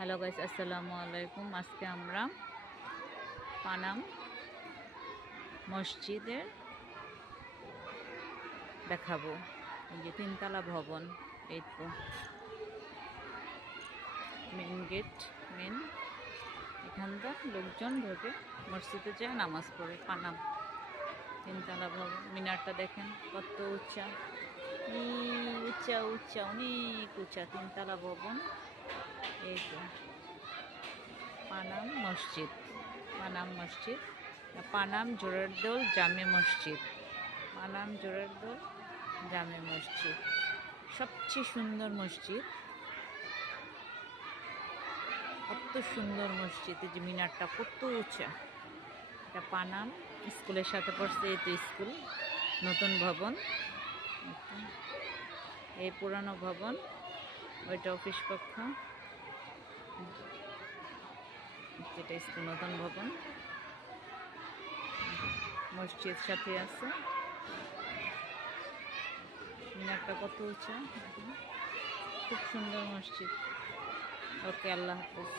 Hello guys, আসসালামু আলাইকুম। আজকে আমরা পানাম মসজিদের দেখাবো। এই যে তিনতলা ভবন, এই তো মেন গেট। এখানকার লোকজন ঢোকে, মসজিদে যায় নামাজ পড়ে। পানাম তিনতলা ভবন, মিনারটা দেখেন কত উঁচা, উঁচা উঁচা, অনেক উঁচা তিনতলা ভবন। এই তো পানাম মসজিদ, পানাম জোরারদৌল জামে মসজিদ, পানাম জোরারদৌল জামে মসজিদ, সবচেয়ে সুন্দর মসজিদ। কত সুন্দর মসজিদ, এই যে মিনারটা কত উঁচা। এটা পানাম স্কুলের সাথে পড়ছে, এই তো স্কুল, নতুন ভবন। এই পুরানো ভবন, ওইটা অফিস কক্ষ, যেটা স্কুল নতুন ভবন। মসজিদ সাথে আছে, মিনারটা কত উঁচা, খুব সুন্দর মসজিদ। ওকে, আল্লাহ হাফেজ।